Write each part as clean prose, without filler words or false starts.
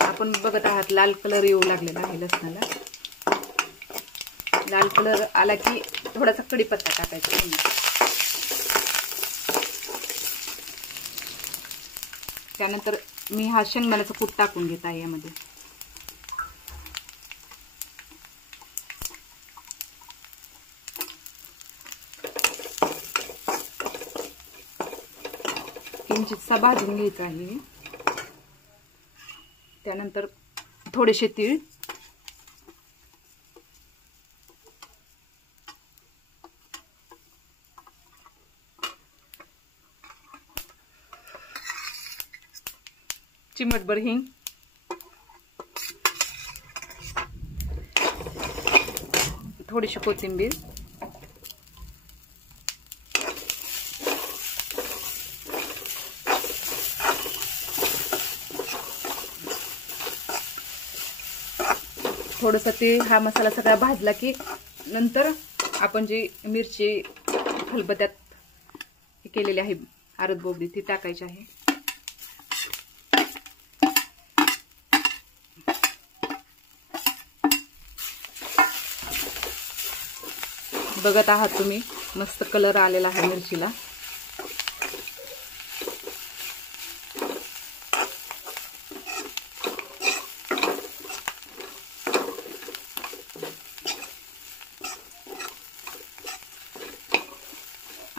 आपण बघत आहात लाल कलर येऊ लागलेला आहे लसणाला। लाल कलर आला की थोडासा कढीपत्ता टाकायचा। त्यानंतर मी हा शेंगदाण्याचा कूट टाकून घेत आहे यामध्ये। किंचितसा भाजून घ्यायचा आहे। त्यानंतर थोडेसे तीळ, चिमटभर हिंग, थोडीशी कोथिंबीर, थोडंसं तीळ, हा मसाला सगळा भाजला की नंतर आपण जी मिरची खलबत्त्यात केलेली आहे आरद बोबडी ती टाकायची आहे। बघत आहात तुम्ही मस्त कलर आलेला आहे मिरचीला।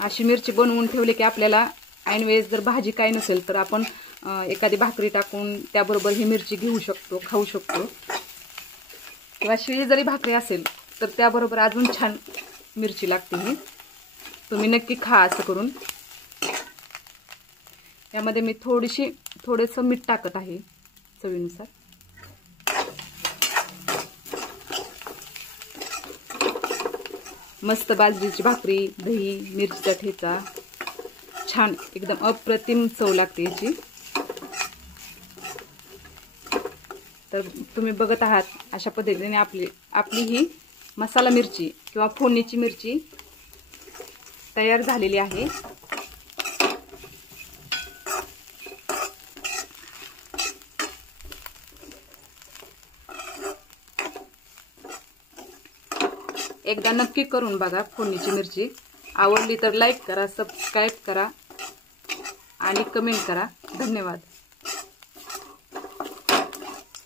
अशी मिरची बनवून ठेवली की आपल्याला ऐन वेळेस जर भाजी काय नसेल तर आपण एखादी भाकरी टाकून त्याबरोबर ही मिरची घेऊ शकतो, खाऊ शकतो। किंवा शिळी जरी भाकरी असेल तर त्याबरोबर अजून छान मिरची लागते ही। तुम्ही नक्की खा असं करून। यामध्ये मी थोडंसं मीठ टाकत आहे चवीनुसार। मस्त बाजरीची भाकरी, दही, मिरचीचा ठेचा, छान एकदम अप्रतिम चव लागते याची। तर तुम्ही बघत आहात अशा पद्धतीने आपली ही मसाला मिरची किंवा फोडणीची मिरची तयार झालेली आहे। एकदा नक्की करून बघा फोडणीची मिरची। आवडली तर लाईक करा, सबस्क्राईब करा आणि कमेंट करा। धन्यवाद।